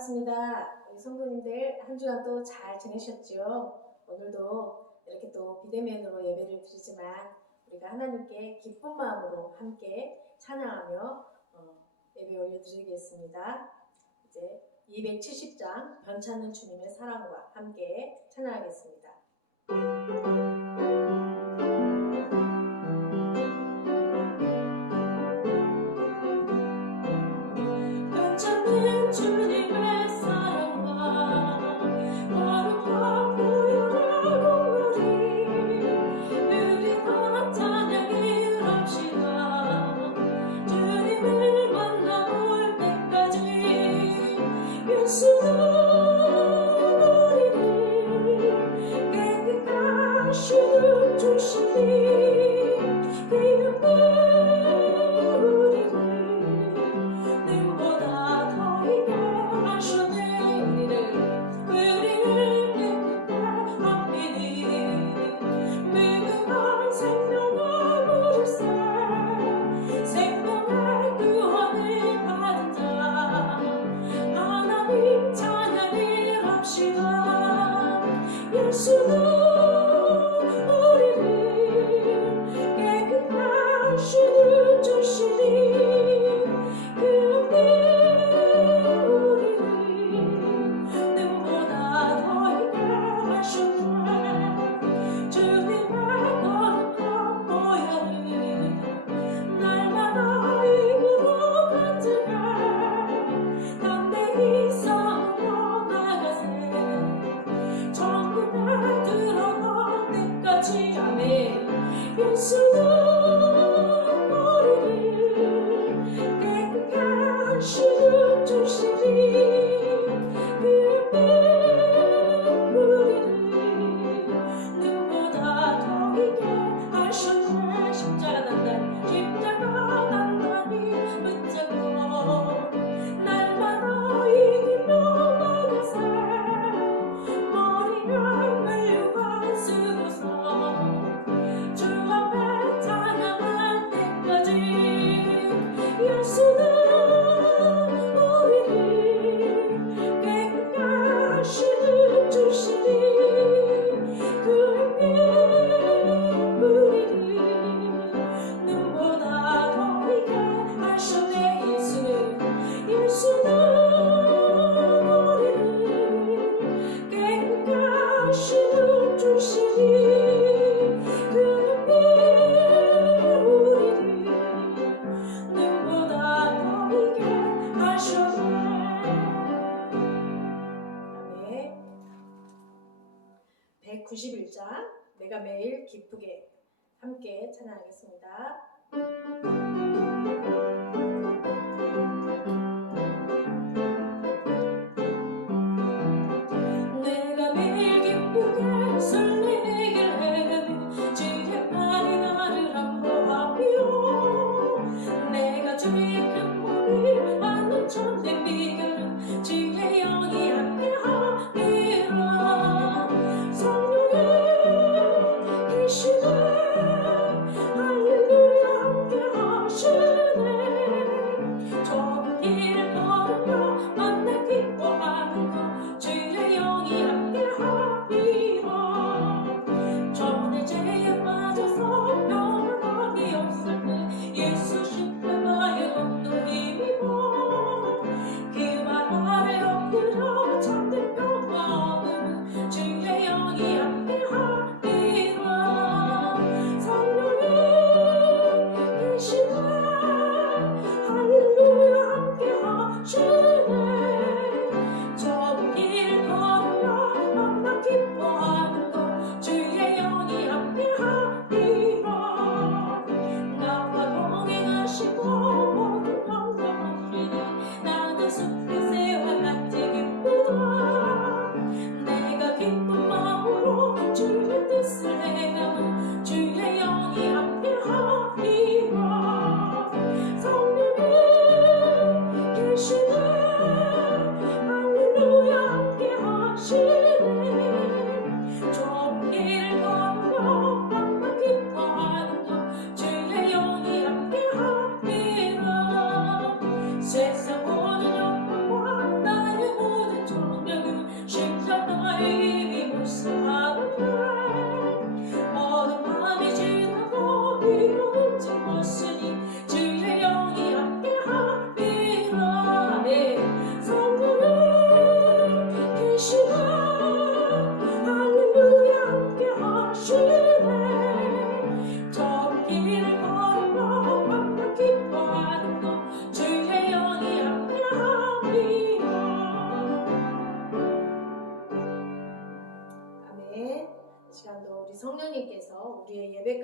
반갑습니다. 우리 성도님들 한 주간 또 잘 지내셨죠? 오늘도 이렇게 또 비대면으로 예배를 드리지만 우리가 하나님께 기쁜 마음으로 함께 찬양하며 예배 올려드리겠습니다. 이제 270장 변찮은 주님의 사랑과 함께 찬양하겠습니다. 변찮은 주님의 사랑과 거룩한 보혈의 공로리 우리 다 찬양을 합시다. 주님을 만나볼 때까지 예수는 우리를 깨끗하시는 주시니 예수는 우리를 깨끗하시는 주시니 그분이 우리를 눈보다 더 있게 하셨네. 주님의 거룩한 보혈을 날마다 입으로 간증해 담대히 싸우며 나가세. 천국에 들어갈 때까지 아멘. 예수는 우리를 깨끗하시는 주시니 그분이 우리를 눈보다 더 있게 하셨네. 십자가 단단히 붙잡고 날마다 이기며 나가세. 머리를 멜류관 쓰고서 주 앞에 찬양할 때까지 예수는 우리를 깨끗하시는 주시니 그분이 우리를 눈보다 더 있게 하셨네. 예수는 우리를 깨끗하시는 주시니 그분이 우리를 눈보다 더 있게 하셨네. 아멘. 191장 내가 매일 기쁘게 함께 찬양하겠습니다. 내가 매일 기쁘게 설레길 해 주의 팔이 나를 안보하며 내가 주의 큰 복을 받는 참된 비결은 주의 영이 함께하리라. 성령의 계시네 할렐루야 함께하시네. 좁은 길을 걸으며 만나 기뻐하는 것 주의 영이 함께하리라. 전에 죄에 빠져서 변함이 없을 때 예수 십자가의 언덕에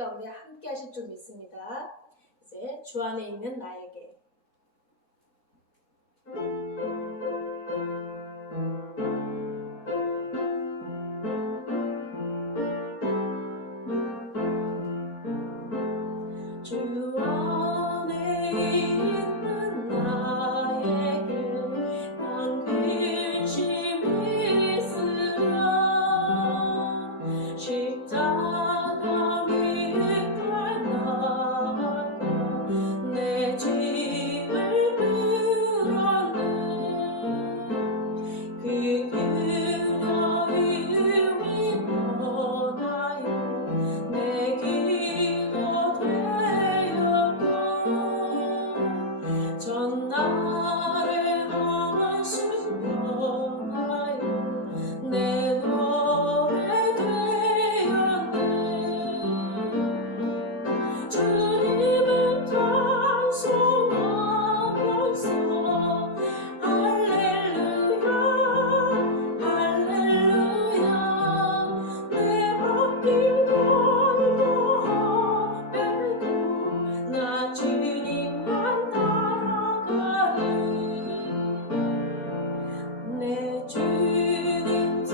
가운데 함께 하실 줄 믿습니다. 이제 주 안에 있는 나에게. 주 안에 있는 나에게 난 근심이 있으랴 십자가 밑에 나아가 내 짐을 들었네 그 그려움이 떠나요 내 기도 되었고 전날의 한숨 떠나요 내 노래 되었네 주님을 찬송하면서 할렐루야 할렐루야 내 앞길 걸고 헤매도 나 주님만 따라가리 내 주님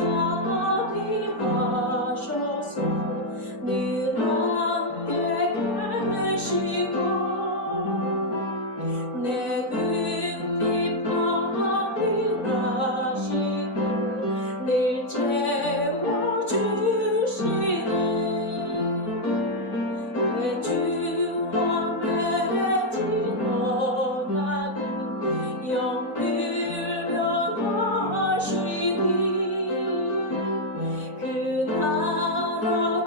자비하셔서 늘 함께 계시고 내 급히 밥이라시고 늘 채워주시네 내 주와 맺은 언약은 영원하시니 그 나라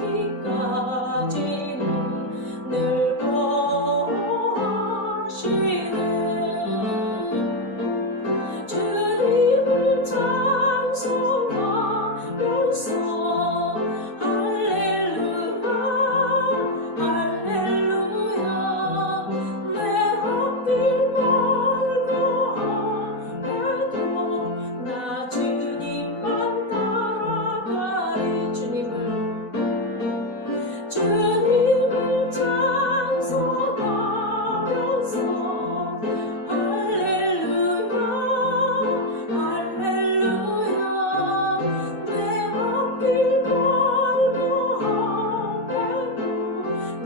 가기까지는 늘 보호하시네 주님을 찬송하면서 할렐루야 할렐루야 내 앞길 멀고 험해도 나 주님만 따라가리 주님을 찬송하면서 할렐루야 할렐루야 내 앞길 멀고 험해도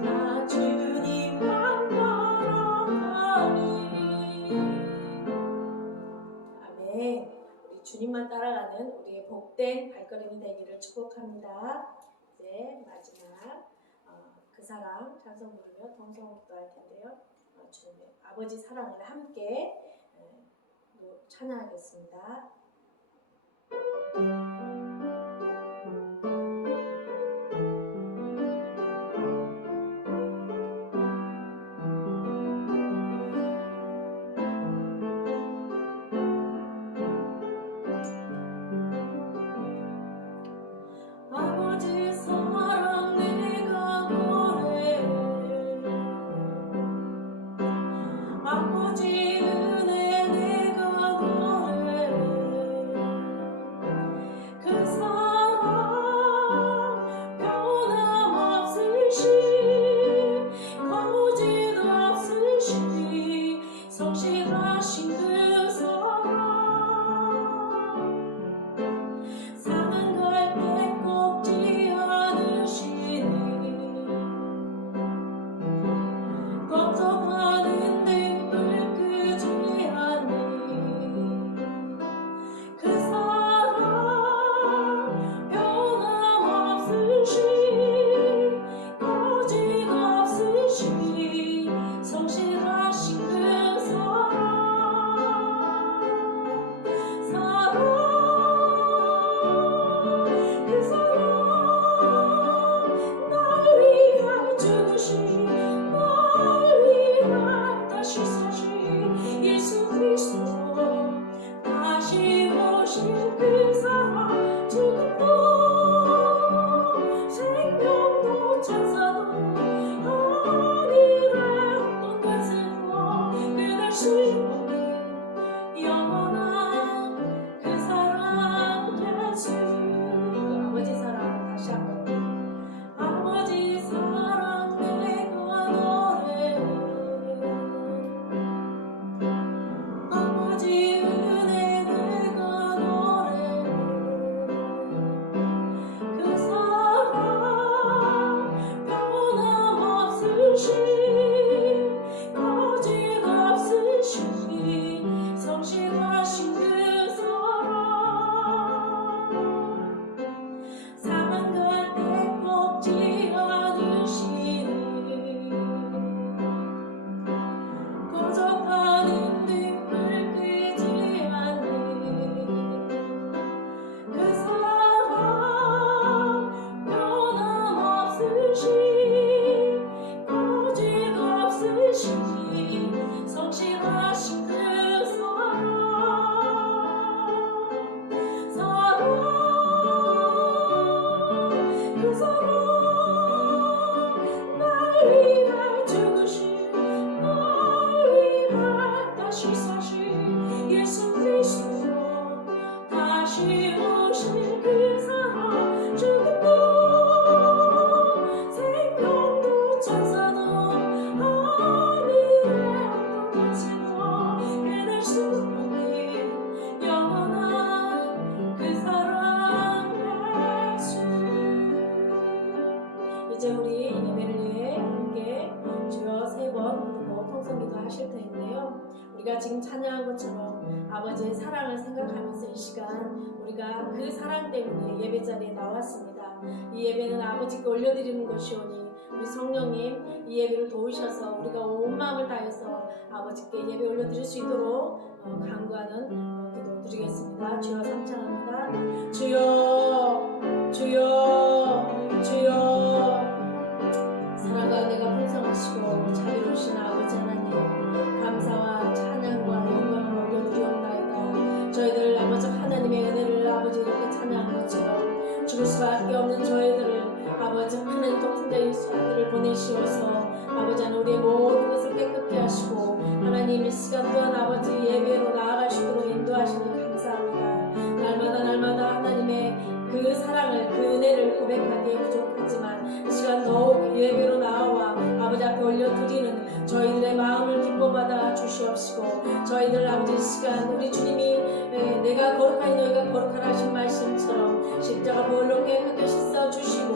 나 주님만 따라가리 아멘. 우리 주님만 따라가는 우리의 복된 발걸음이 되기를 축복합니다. 이제 마지막 그 사랑 찬송 부르며 동성곡도 할 텐데요. 주님의 아버지 사랑을 함께 찬양하겠습니다. 아버지 사랑 내가 노래해 아버지 은혜 내가 노래해 그 우리가 지금 찬양한 것처럼 아버지의 사랑을 생각하면서 이 시간 우리가 그 사랑 때문에 예배 자리에 나왔습니다. 이 예배는 아버지께 올려드리는 것이오니 우리 성령님 이 예배를 도우셔서 우리가 온 마음을 다해서 아버지께 예배 올려드릴 수 있도록 간구하는 기도 드리겠습니다. 주여 삼창합니다. 주여 주여 주여 사랑과 은혜가 풍성하시고 자비로우신 아버지 하나님 감사와 찬양과 영광을 올려드리옵나이다. 저희들 아버지 하나님의 은혜를 아버지 이렇게 찬양한 것처럼 죽을 수밖에 없는 저희들을 아버지 하나님 독생자 예수 아들을 보내시어서 아버지 하나님 우리의 모든 것을 깨끗게 하시고 하나님 이 시간 또한 아버지 예배로 나아갈 수 있도록 인도하시니 감사합니다. 날마다 하나님의 그 사랑을 그 은혜를 고백하기에 부족하지만 이 시간 더욱 예배로 나와 아버지 앞에 올려드리는 저희들의 마음을 기뻐받아 주시옵시고 저희들 아버지 이 시간 우리 주님이 내가 거룩하니 너희가 거룩하라 하신 말씀처럼 십자가 보혈로 깨끗게 씻어 주시고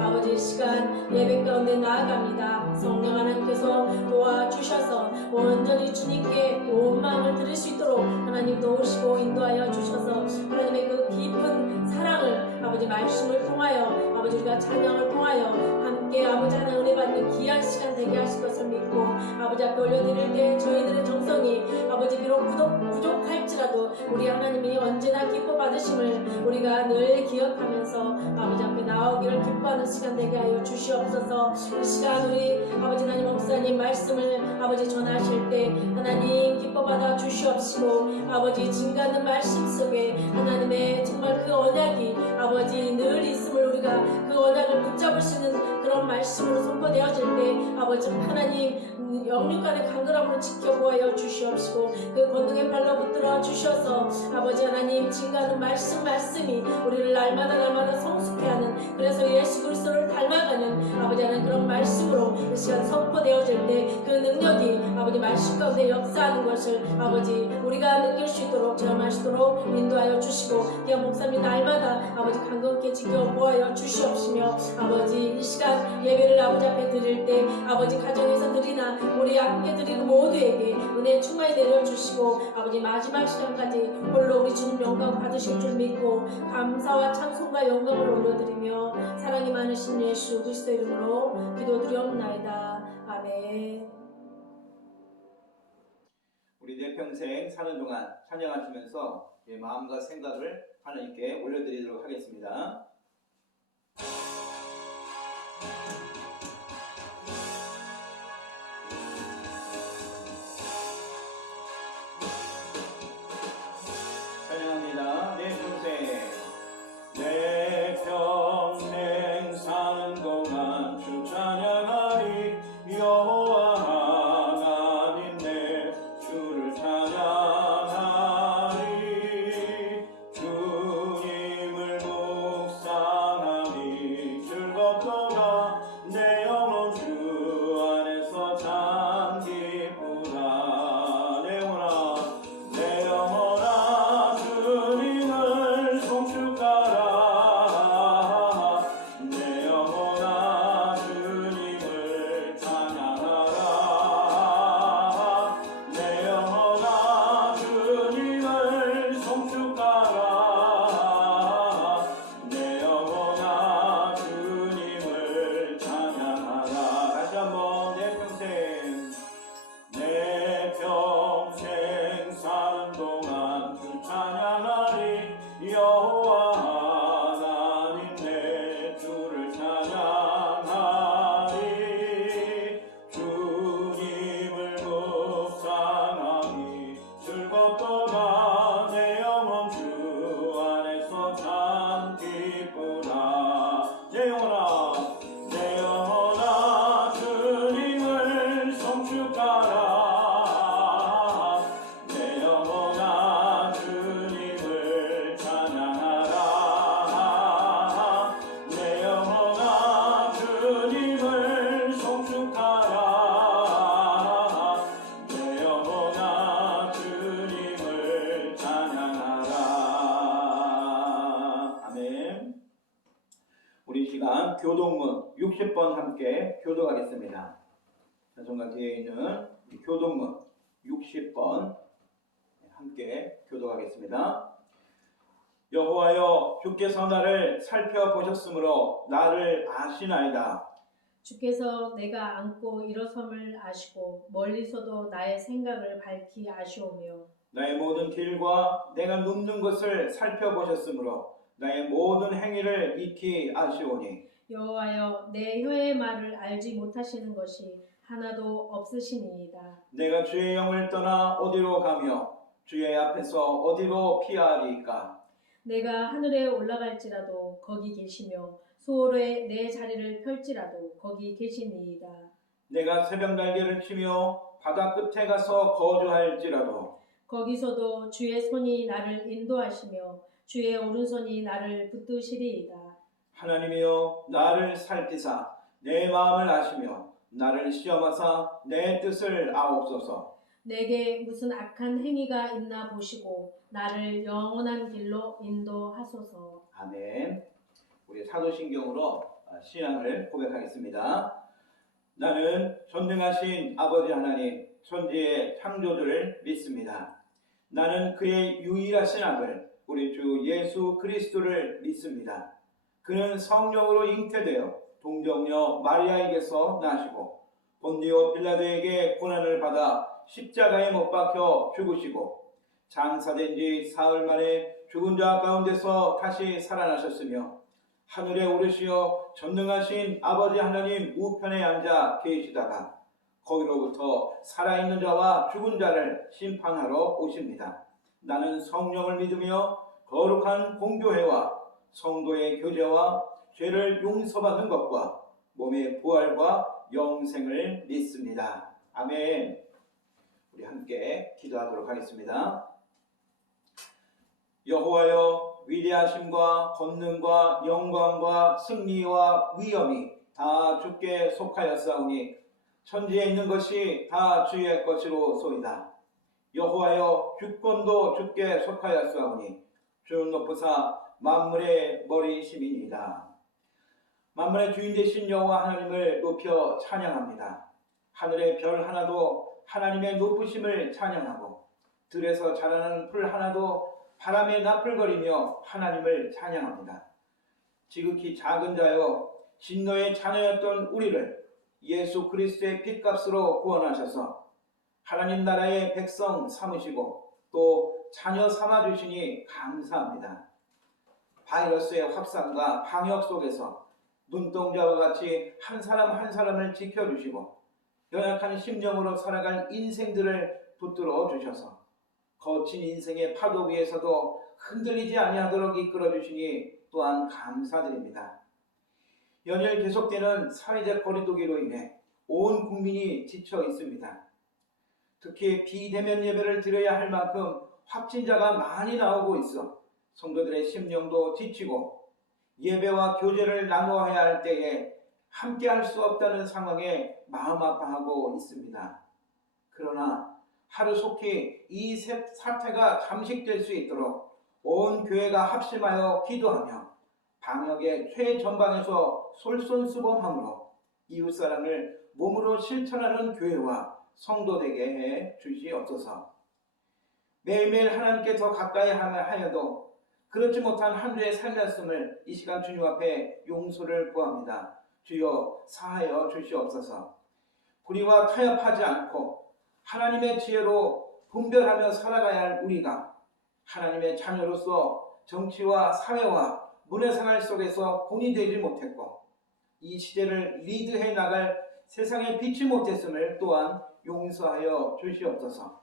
아버지 이 시간 예배 가운데 나아갑니다. 성령 하나님께서 도와주셔서 온전히 주님께 온 마음을 드릴 수 있도록 하나님 도우시고 인도하여 주셔서 하나님의 그 깊은 사랑을 아버지 말씀을 통하여 아버지 우리가 찬양을 통하여 함께 아버지 하나님 은혜 받는 귀한 시간 되게 하실 것을 믿고 아버지 앞에 올려드릴 때 저희들의 정성이 아버지 비록 부족할지라도 우리 하나님이 언제나 기뻐 받으심을 우리가 늘 기억하면서 아버지 앞에 나오기를 기뻐하는 시간 되게 하여 주시옵소서. 이 시간 우리 아버지 하나님 목사님 말씀을 아버지 전하실 때 하나님 기뻐 받아 주시옵시고 아버지 증가하는 말씀 속에 하나님의 정말 그 언약이 아버지 늘 있음을 우리가 그 언약을 붙잡을 수 있는 그런 말씀으로 선포되어질 때 아버지 하나님 영육간의 강건함으로 지켜보아여 주시옵시고 그 권능의 발로 붙들어 주셔서 아버지 하나님 증가하는 말씀이 우리를 날마다 성숙해 하는 그래서 예수 그리스도를 닮아가는 아버지 하나님 그런 말씀으로 이 시간 선포되어질 때 그 능력이 아버지 말씀 가운데 역사하는 것을 아버지 우리가 느낄 수 있도록 체험하시도록 인도하여 주시고 그냥 목사님 날마다 아버지 강건케 지켜보아여 주시옵시며 아버지 이 시간 예배를 아버지 앞에 드릴 때 아버지 가정에서 드리나 우리 함께 드리는 모두에게 은혜 충만히 내려주시고 아버지 마지막 시간까지 홀로 우리 주님 영광 받으실 줄 믿고 감사와 찬송과 영광을 올려드리며 사랑이 많으신 예수 그리스도 이름으로 기도드리옵나이다. 아멘. 우리 내 평생 사는 동안 찬양하시면서 마음과 생각을 하나님께 올려드리도록 하겠습니다. 찬양합니다. 내 평생 사는 동안 주 찬양하리 여호와 하나님 내 주를 찬양하리 주님을 묵상하니 즐겁도다 내 영혼 주 안에서 참 기쁘다 내 영혼아 주님을 송축하라 내 영혼아 주님을 찬양하라 내 영혼아 주님을 송축하라 내 영혼아 주님을 찬양하라 다시 한번 내 평생 사는 동안 주 찬양하리 여호와 하나님 내 주를 찬양하리 주님을 묵상하니 즐겁도다 내 영혼 주 안에서 참 기쁘다 내 영혼아 주님을 송축하라 내 영혼아 주님을 찬양하라 내 영혼아 주님을 송축하라 내 영혼아 주님을 찬양하라 아멘. 우리 시간 교동문 60번 함께 교도하겠습니다. 찬송가 뒤에 있는 교동문 60번 함께 교독하겠습니다. 여호와여, 주께서 나를 살펴보셨으므로 나를 아시나이다. 주께서 내가 앉고 일어섬을 아시고 멀리서도 나의 생각을 밝히 아시오며 나의 모든 길과 내가 눕는 것을 살펴보셨으므로 나의 모든 행위를 익히 아시오니 여호와여 내 혀의 말을 알지 못하시는 것이 하나도 없으시니이다. 내가 주의 영을 떠나 어디로 가며 주의 앞에서 어디로 피하리이까. 내가 하늘에 올라갈지라도 거기 계시며 수월에 내 자리를 펼지라도 거기 계시니이다. 내가 새벽 날개를 치며 바다 끝에 가서 거주할지라도 거기서도 주의 손이 나를 인도하시며 주의 오른손이 나를 붙드시리이다. 하나님이여 나를 살피사 내 마음을 아시며 나를 시험하사 내 뜻을 아옵소서. 내게 무슨 악한 행위가 있나 보시고 나를 영원한 길로 인도하소서. 아멘. 우리 사도신경으로 신앙을 고백하겠습니다. 나는 전능하신 아버지 하나님 천지의 창조주를 믿습니다. 나는 그의 유일하신 아들 우리 주 예수 그리스도를 믿습니다. 그는 성령으로 잉태되어 동정녀 마리아에게서 나시고 본디오 빌라도에게 고난을 받아 십자가에 못 박혀 죽으시고 장사된 지 사흘 만에 죽은 자 가운데서 다시 살아나셨으며 하늘에 오르시어 전능하신 아버지 하나님 우편에 앉아 계시다가 거기로부터 살아있는 자와 죽은 자를 심판하러 오십니다. 나는 성령을 믿으며 거룩한 공교회와 성도의 교제와 죄를 용서받는 것과 몸의 부활과 영생을 믿습니다. 아멘. 우리 함께 기도하도록 하겠습니다. 여호와여, 위대하심과 권능과 영광과 승리와 위엄이 다 주께 속하였사오니 천지에 있는 것이 다 주의 것이로소이다. 여호와여, 주권도 주께 속하였사오니 주는 높으사 만물의 머리심이니이다. 만물의 주인 되신 여호와 하나님을 높여 찬양합니다. 하늘의 별 하나도 하나님의 높으심을 찬양하고 들에서 자라는 풀 하나도 바람에 나풀거리며 하나님을 찬양합니다. 지극히 작은 자여 진노의 자녀였던 우리를 예수 그리스도의 핏값으로 구원하셔서 하나님 나라의 백성 삼으시고 또 자녀 삼아주시니 감사합니다. 바이러스의 확산과 방역 속에서 눈동자와 같이 한 사람 한 사람을 지켜주시고 연약한 심령으로 살아갈 인생들을 붙들어 주셔서 거친 인생의 파도 위에서도 흔들리지 아니하도록 이끌어 주시니 또한 감사드립니다. 연일 계속되는 사회적 거리두기로 인해 온 국민이 지쳐 있습니다. 특히 비대면 예배를 드려야 할 만큼 확진자가 많이 나오고 있어 성도들의 심령도 지치고 예배와 교제를 나누어야 할 때에 함께 할 수 없다는 상황에 마음 아파하고 있습니다. 그러나 하루속히 이 사태가 잠식될 수 있도록 온 교회가 합심하여 기도하며 방역의 최전방에서 솔선수범함으로 이웃사랑을 몸으로 실천하는 교회와 성도 되게 해 주시옵소서. 매일매일 하나님께 더 가까이 하여도 그렇지 못한 한 주의 삶이었음을 이 시간 주님 앞에 용서를 구합니다. 주여 사하여 주시옵소서. 불의와 타협하지 않고 하나님의 지혜로 분별하며 살아가야 할 우리가 하나님의 자녀로서 정치와 사회와 문화생활 속에서 본이 되지 못했고 이 시대를 리드해 나갈 세상에 빛이 못했음을 또한 용서하여 주시옵소서.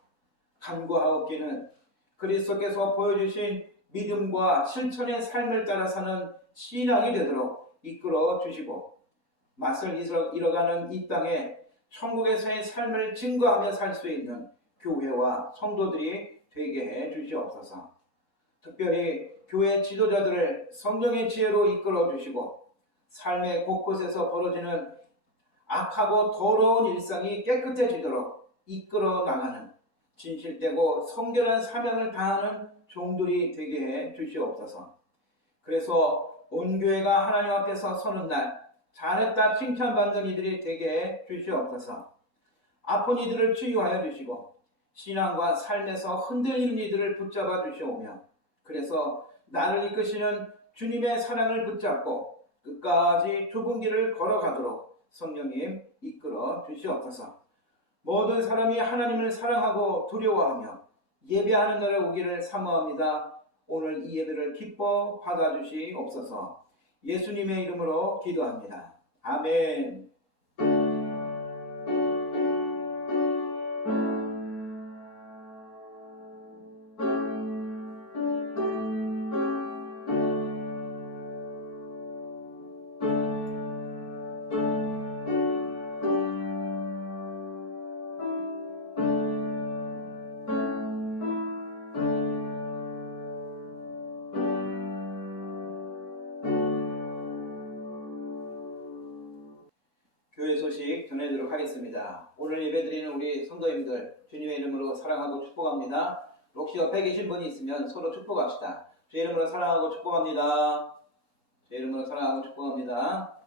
간구하옵기는 그리스도께서 보여주신 믿음과 실천의 삶을 따라 사는 신앙이 되도록 이끌어 주시고 맛을 잃어가는 이 땅에 천국에서의 삶을 증거하며 살 수 있는 교회와 성도들이 되게 해 주시옵소서. 특별히 교회 지도자들을 성령의 지혜로 이끌어 주시고 삶의 곳곳에서 벌어지는 악하고 더러운 일상이 깨끗해지도록 이끌어 나가는 진실되고 성결한 사명을 다하는 종들이 되게 해 주시옵소서. 그래서 온 교회가 하나님 앞에서 서는 날 잘했다 칭찬받는 이들이 되게 해 주시옵소서. 아픈 이들을 치유하여 주시고 신앙과 삶에서 흔들리는 이들을 붙잡아 주시오며 그래서 나를 이끄시는 주님의 사랑을 붙잡고 끝까지 좁은 길을 걸어가도록 성령님 이끌어 주시옵소서. 모든 사람이 하나님을 사랑하고 두려워하며 예배하는 날에 오기를 사모합니다. 오늘 이 예배를 기뻐 받아주시옵소서. 예수님의 이름으로 기도합니다. 아멘. 교회 소식 전해드리도록 하겠습니다. 오늘 예배드리는 우리 성도님들 주님의 이름으로 사랑하고 축복합니다. 혹시 옆에 계신 분이 있으면 서로 축복합시다. 주의 이름으로 사랑하고 축복합니다. 주의 이름으로 사랑하고 축복합니다.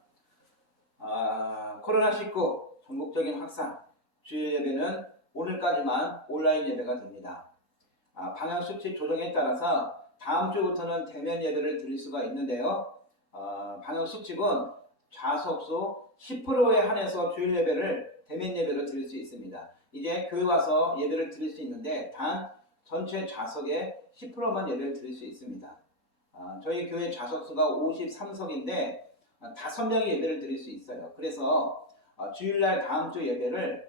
코로나19 전국적인 확산 주일 예배는 오늘까지만 온라인 예배가 됩니다. 방역수칙 조정에 따라서 다음 주부터는 대면 예배를 드릴 수가 있는데요. 방역수칙은 좌석수 10%에 한해서 주일 예배를 대면 예배로 드릴 수 있습니다. 이제 교회 와서 예배를 드릴 수 있는데 단 전체 좌석의 10%만 예배를 드릴 수 있습니다. 저희 교회 좌석수가 53석인데 5명이 예배를 드릴 수 있어요. 그래서 주일날 다음 주 예배를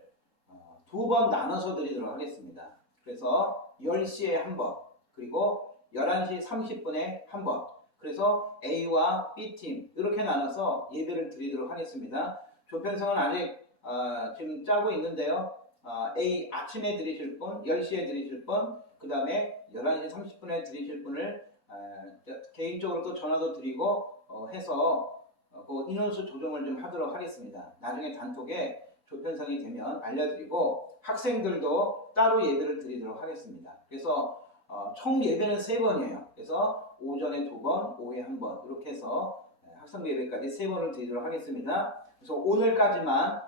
2번 나눠서 드리도록 하겠습니다. 그래서 10시에 한 번, 그리고 11시 30분에 한 번, 그래서 A와 B팀 이렇게 나눠서 예배를 드리도록 하겠습니다. 조편성은 아직 지금 짜고 있는데요. A 아침에 드리실 분, 10시에 드리실 분, 그 다음에 11시 30분에 드리실 분을 개인적으로 또 전화도 드리고 해서 그 인원수 조정을 좀 하도록 하겠습니다. 나중에 단톡에 조편성이 되면 알려드리고 학생들도 따로 예배를 드리도록 하겠습니다. 그래서 총 예배는 3번이에요. 그래서 오전에 2번, 오후에 1번 이렇게 해서 학생부 예배까지 3번을 드리도록 하겠습니다. 그래서 오늘까지만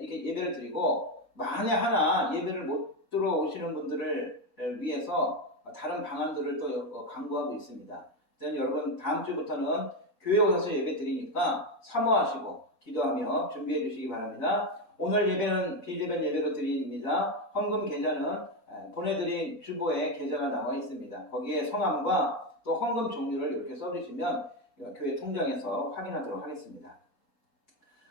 이렇게 예배를 드리고 만에 하나 예배를 못 들어오시는 분들을 위해서 다른 방안들을 또 강구하고 있습니다. 일단 여러분 다음 주부터는 교회 오셔서 예배 드리니까 사모하시고 기도하며 준비해 주시기 바랍니다. 오늘 예배는 비대면 예배로 드립니다. 헌금 계좌는 보내드린 주보에 계좌가 나와 있습니다. 거기에 성함과 또 헌금 종류를 이렇게 써주시면 교회 통장에서 확인하도록 하겠습니다.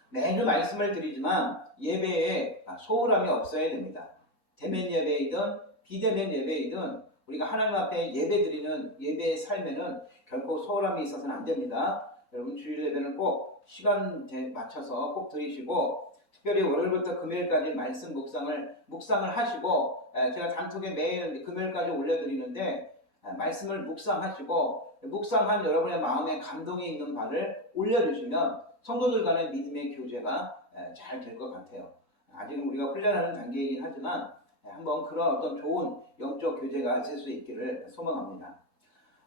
매주 말씀을 드리지만 예배에 소홀함이 없어야 됩니다. 대면 예배이든 비대면 예배이든 우리가 하나님 앞에 예배 드리는 예배의 삶에는 결코 소홀함이 있어서는 안 됩니다. 여러분 주일 예배는 꼭 시간에 맞춰서 꼭 드리시고 특별히 월요일부터 금요일까지 말씀 묵상을 하시고 제가 단톡에 매일 금요일까지 올려드리는데 말씀을 묵상하시고 묵상한 여러분의 마음에 감동이 있는 바를 올려주시면 성도들 간의 믿음의 교제가 잘 될 것 같아요. 아직은 우리가 훈련하는 단계이긴 하지만 한번 그런 어떤 좋은 영적 교제가 될 수 있기를 소망합니다.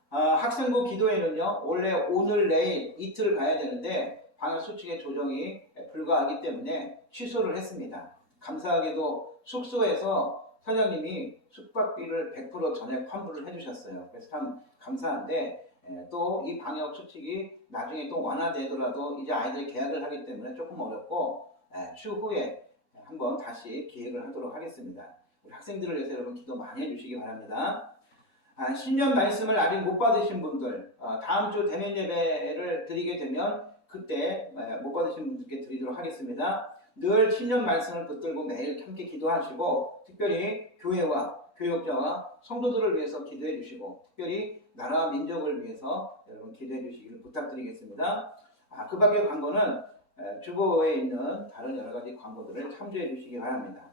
학생부 기도회는요 원래 오늘 내일 이틀 가야 되는데 방역수칙의 조정이 불가하기 때문에 취소를 했습니다. 감사하게도 숙소에서 사장님이 숙박비를 100% 전액 환불을 해주셨어요. 그래서 참 감사한데 또 이 방역수칙이 나중에 또 완화되더라도 이제 아이들이 개학을 하기 때문에 조금 어렵고 추후에 한번 다시 기획을 하도록 하겠습니다. 우리 학생들을 위해서 여러분 기도 많이 해주시기 바랍니다. 신년 말씀을 아직 못 받으신 분들 다음 주 대면 예배를 드리게 되면 그때 못 받으신 분들께 드리도록 하겠습니다. 늘 신년 말씀을 붙들고 매일 함께 기도하시고 특별히 교회와 교역자와 성도들을 위해서 기도해 주시고 특별히 나라와 민족을 위해서 여러분 기도해 주시기를 부탁드리겠습니다. 그 밖의 광고는 주보에 있는 다른 여러 가지 광고들을 참조해 주시기 바랍니다.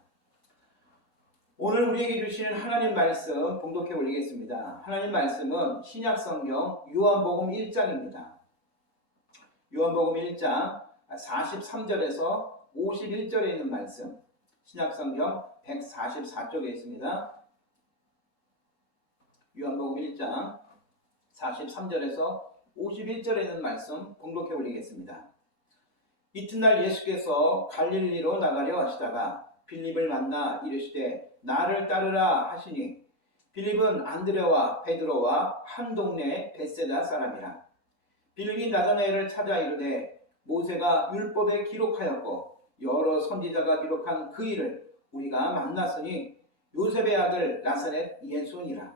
오늘 우리에게 주시는 하나님 말씀 봉독해 올리겠습니다. 하나님 말씀은 신약성경 요한복음 1장입니다. 요한복음 1장 43절에서 51절에 있는 말씀 신약성경 144쪽에 있습니다. 요한복음 1장 43절에서 51절에 있는 말씀 봉독해 올리겠습니다. 이튿날 예수께서 갈릴리로 나가려 하시다가 빌립을 만나 이르시되 나를 따르라 하시니 빌립은 안드레와 베드로와 한 동네 벳세다 사람이라. 빌립이 나다나엘을 찾아 이르되 모세가 율법에 기록하였고 여러 선지자가 기록한 그 일을 우리가 만났으니 요셉의 아들 나사렛 예수니라.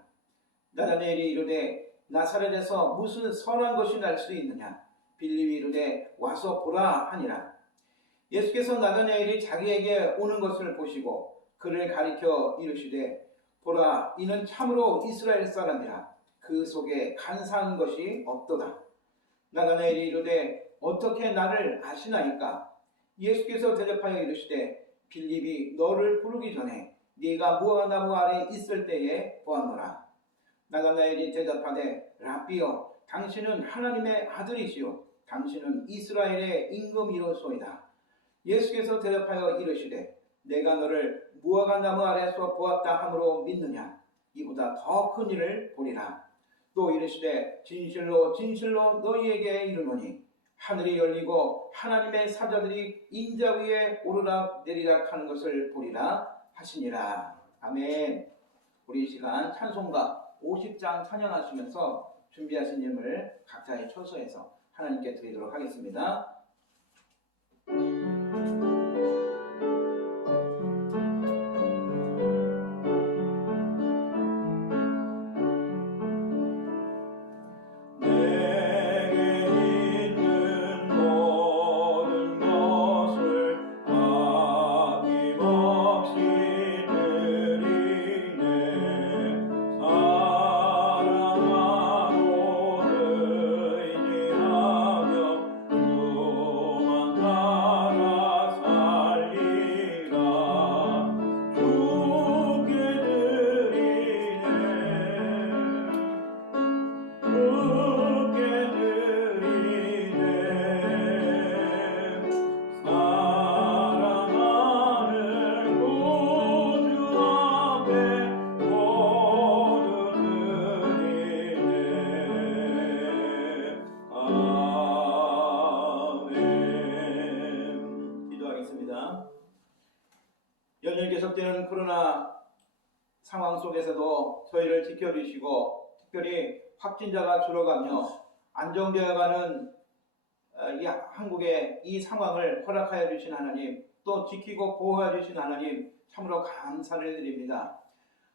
나다나엘이 이르되 나사렛에서 무슨 선한 것이 날 수 있느냐. 빌립이 이르되 와서 보라 하니라. 예수께서 나다나엘이 자기에게 오는 것을 보시고 그를 가리켜 이르시되 보라 이는 참으로 이스라엘 사람이라. 그 속에 간사한 것이 없도다. 나다나엘이 이르되 어떻게 나를 아시나이까. 예수께서 대답하여 이르시되 빌립이 너를 부르기 전에 네가 무화과나무 아래 있을 때에 보았노라. 나다나엘이 대답하되 라비여 당신은 하나님의 아들이시요 당신은 이스라엘의 임금이로소이다. 예수께서 대답하여 이르시되 내가 너를 무화과나무 아래서 보았다 함으로 믿느냐. 이보다 더 큰 일을 보리라. 또 이르시되 진실로 진실로 너희에게 이르노니 하늘이 열리고 하나님의 사자들이 인자 위에 오르락 내리락 하는 것을 보리라 하시니라. 아멘. 우리 이 시간 찬송가 50장 찬양하시면서 준비하신 예물 각자의 처소에서 하나님께 드리도록 하겠습니다. 연일 계속되는 코로나 상황 속에서도 저희를 지켜주시고 특별히 확진자가 줄어가며 안정되어가는 이 한국의 이 상황을 허락하여 주신 하나님, 또 지키고 보호해 주신 하나님 참으로 감사를 드립니다.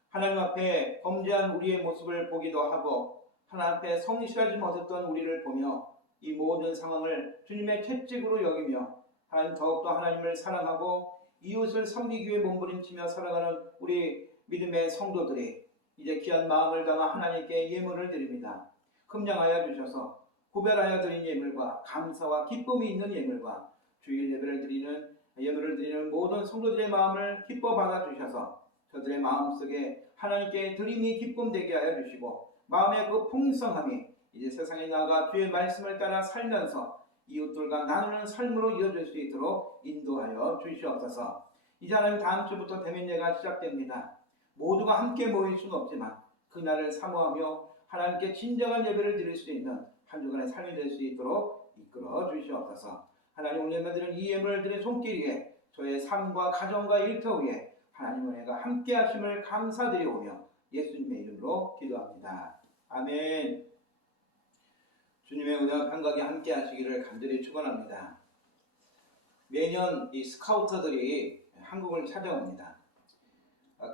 하나님 앞에 범죄한 우리의 모습을 보기도 하고 하나님 앞에 성실하지 못했던 우리를 보며 이 모든 상황을 주님의 채찍으로 여기며 하나님 더욱더 하나님을 사랑하고 이웃을 섬기기 위해 몸부림치며 살아가는 우리 믿음의 성도들이 이제 귀한 마음을 담아 하나님께 예물을 드립니다. 금량하여 주셔서 구별하여 드린 예물과 감사와 기쁨이 있는 예물과 주일 예배를 드리는 예물을 드리는 모든 성도들의 마음을 기뻐 받아 주셔서 저들의 마음속에 하나님께 드림이 기쁨 되게 하여 주시고 마음의 그 풍성함이 이제 세상에 나아가 주의 말씀을 따라 살면서 이웃들과 나누는 삶으로 이어질 수 있도록 인도하여 주시옵소서. 이제 하나님 다음 주부터 대면예가 시작됩니다. 모두가 함께 모일 수는 없지만 그날을 사모하며 하나님께 진정한 예배를 드릴 수 있는 한 주간의 삶이 될 수 있도록 이끌어 주시옵소서. 하나님 오늘 예배드린 이 예물을 드린 손길 위에 저의 삶과 가정과 일터 위에 하나님 은혜가 함께 하심을 감사드리오며 예수님의 이름으로 기도합니다. 아멘. 주님의 은혜와 평강이 함께 하시기를 간절히 축원합니다. 매년 이 스카우터들이 한국을 찾아옵니다.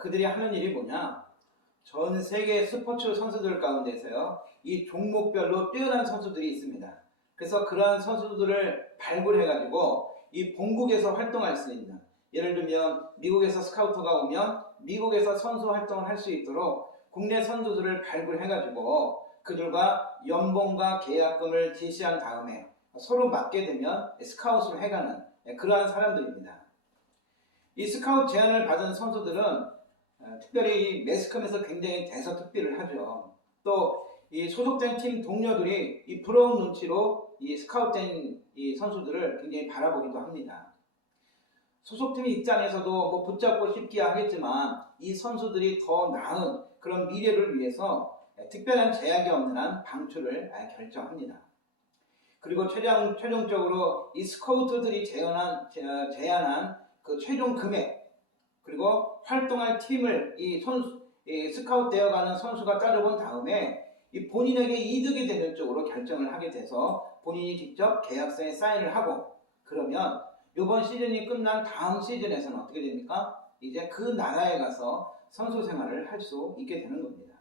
그들이 하는 일이 뭐냐? 전 세계 스포츠 선수들 가운데서요, 이 종목별로 뛰어난 선수들이 있습니다. 그래서 그러한 선수들을 발굴해가지고 이 본국에서 활동할 수 있는, 예를 들면 미국에서 스카우터가 오면 미국에서 선수 활동을 할 수 있도록 국내 선수들을 발굴해가지고 그들과 연봉과 계약금을 제시한 다음에 서로 맞게 되면 스카웃을 해가는 그러한 사람들입니다. 이 스카웃 제안을 받은 선수들은 특별히 이 매스컴에서 굉장히 대서특필을 하죠. 또 이 소속된 팀 동료들이 이 부러운 눈치로 이 스카웃된 이 선수들을 굉장히 바라보기도 합니다. 소속팀 입장에서도 뭐 붙잡고 싶기야 하겠지만 이 선수들이 더 나은 그런 미래를 위해서 특별한 제약이 없는 한 방출을 결정합니다. 그리고 최종적으로 이 스카우트들이 제안한 그 최종 금액, 그리고 활동할 팀을 이 스카웃 되어가는 선수가 짜져본 다음에 이 본인에게 이득이 되는 쪽으로 결정을 하게 돼서 본인이 직접 계약서에 사인을 하고, 그러면 이번 시즌이 끝난 다음 시즌에서는 어떻게 됩니까? 이제 그 나라에 가서 선수 생활을 할 수 있게 되는 겁니다.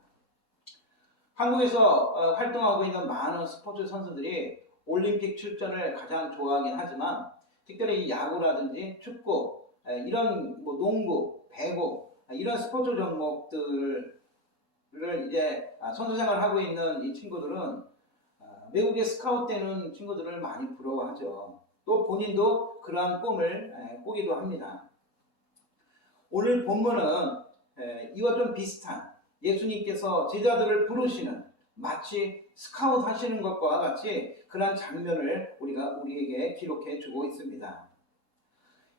한국에서 활동하고 있는 많은 스포츠 선수들이 올림픽 출전을 가장 좋아하긴 하지만, 특별히 이 야구라든지 축구, 이런 뭐 농구, 배구, 이런 스포츠 종목들을 이제 선수 생활을 하고 있는 이 친구들은 외국에 스카웃되는 친구들을 많이 부러워하죠. 또 본인도 그러한 꿈을 꾸기도 합니다. 오늘 본문은 이와 좀 비슷한, 예수님께서 제자들을 부르시는, 마치 스카웃 하시는 것과 같이 그러한 장면을 우리에게 기록해 주고 있습니다.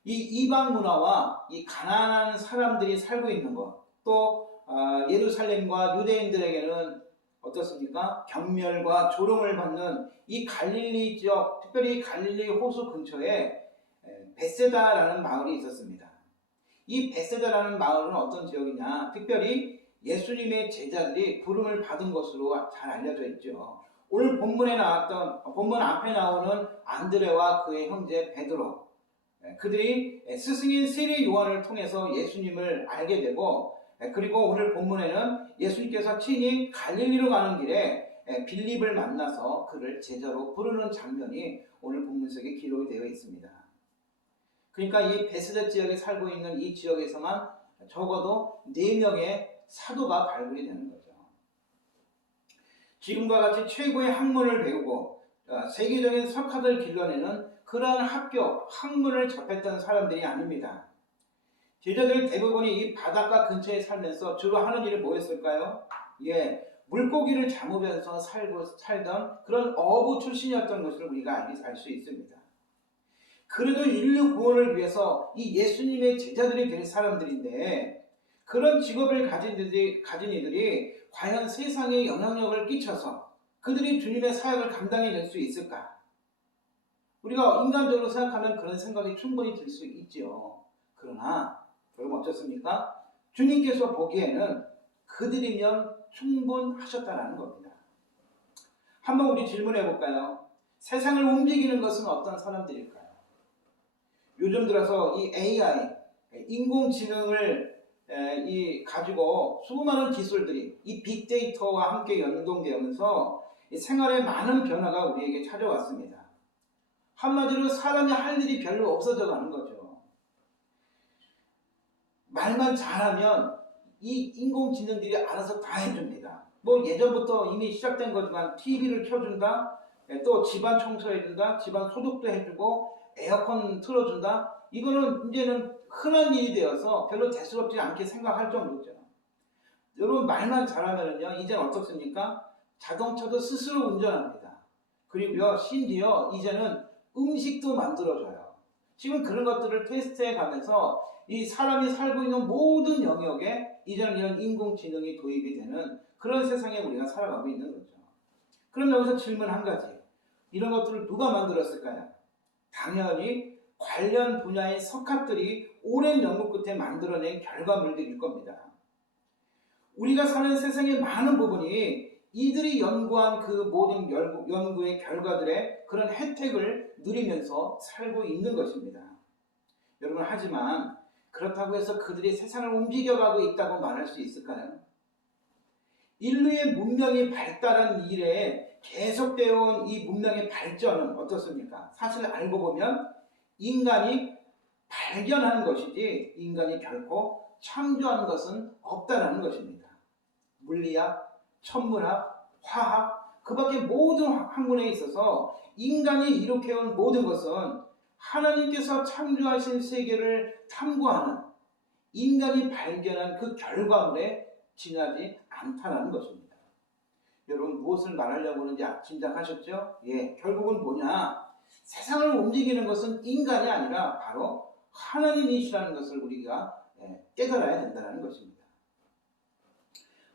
이 이방 문화와 이 가난한 사람들이 살고 있는 것, 또 예루살렘과 유대인들에게는 어떻습니까? 경멸과 조롱을 받는 이 갈릴리 지역, 특별히 갈릴리 호수 근처에 베세다라는 마을이 있었습니다. 이 베세다라는 마을은 어떤 지역이냐? 특별히 예수님의 제자들이 부름을 받은 것으로 잘 알려져 있죠. 오늘 본문 앞에 나오는 안드레와 그의 형제 베드로, 그들이 스승인 세례 요한을 통해서 예수님을 알게 되고, 그리고 오늘 본문에는 예수님께서 친히 갈릴리로 가는 길에 빌립을 만나서 그를 제자로 부르는 장면이 오늘 본문 속에 기록이 되어 있습니다. 그러니까 이 베세다 지역에 살고 있는 이 지역에서만 적어도 4명의 사도가 발굴이 되는 거죠. 지금과 같이 최고의 학문을 배우고 세계적인 석학을 길러내는 그러한 학문을 접했던 사람들이 아닙니다. 제자들 대부분이 이 바닷가 근처에 살면서 주로 하는 일이 뭐였을까요? 물고기를 잡으면서 살던 그런 어부 출신이었던 것을 우리가 알 수 있습니다. 그래도 인류 구원을 위해서 이 예수님의 제자들이 될 사람들인데, 그런 직업을 가진 이들이 과연 세상에 영향력을 끼쳐서 그들이 주님의 사역을 감당해낼 수 있을까? 우리가 인간적으로 생각하면 그런 생각이 충분히 들 수 있죠. 그러나 여러분 어떻습니까? 주님께서 보기에는 그들이면 충분하셨다라는 겁니다. 한번 우리 질문해 볼까요? 세상을 움직이는 것은 어떤 사람들일까요? 요즘 들어서 이 AI, 인공지능을 가지고 수많은 기술들이 이 빅데이터와 함께 연동되면서 생활에 많은 변화가 우리에게 찾아왔습니다. 한마디로 사람이 할 일이 별로 없어져 가는 거죠. 말만 잘하면 이 인공지능들이 알아서 다 해줍니다. 뭐 예전부터 이미 시작된 거지만 TV를 켜준다, 또 집안 청소해준다, 집안 소독도 해주고 에어컨 틀어준다. 이거는 이제는 흔한 일이 되어서 별로 대수롭지 않게 생각할 정도죠. 여러분 말만 잘하면요, 이제는 어떻습니까? 자동차도 스스로 운전합니다. 그리고요, 심지어 이제는 음식도 만들어줘요. 지금 그런 것들을 테스트해 가면서 이 사람이 살고 있는 모든 영역에 이제는 이런 인공지능이 도입이 되는 그런 세상에 우리가 살아가고 있는 거죠. 그럼 여기서 질문 한 가지. 이런 것들을 누가 만들었을까요? 당연히 관련 분야의 석학들이 오랜 연구 끝에 만들어낸 결과물들일 겁니다. 우리가 사는 세상의 많은 부분이 이들이 연구한 그 모든 연구의 결과들의 그런 혜택을 누리면서 살고 있는 것입니다. 여러분, 하지만 그렇다고 해서 그들이 세상을 움직여가고 있다고 말할 수 있을까요? 인류의 문명이 발달한 이래 계속되어 온 이 문명의 발전은 어떻습니까? 사실 알고 보면 인간이 발견한 것이지 인간이 결코 창조한 것은 없다는 것입니다. 물리학, 천문학, 화학, 그 밖에 모든 학문에 있어서 인간이 일으켜온 모든 것은 하나님께서 창조하신 세계를 탐구하는 인간이 발견한 그 결과물에 지나지 않다는 것입니다. 여러분 무엇을 말하려고 하는지 짐작하셨죠? 결국은 뭐냐? 세상을 움직이는 것은 인간이 아니라 바로 하나님이시라는 것을 우리가 깨달아야 된다는 것입니다.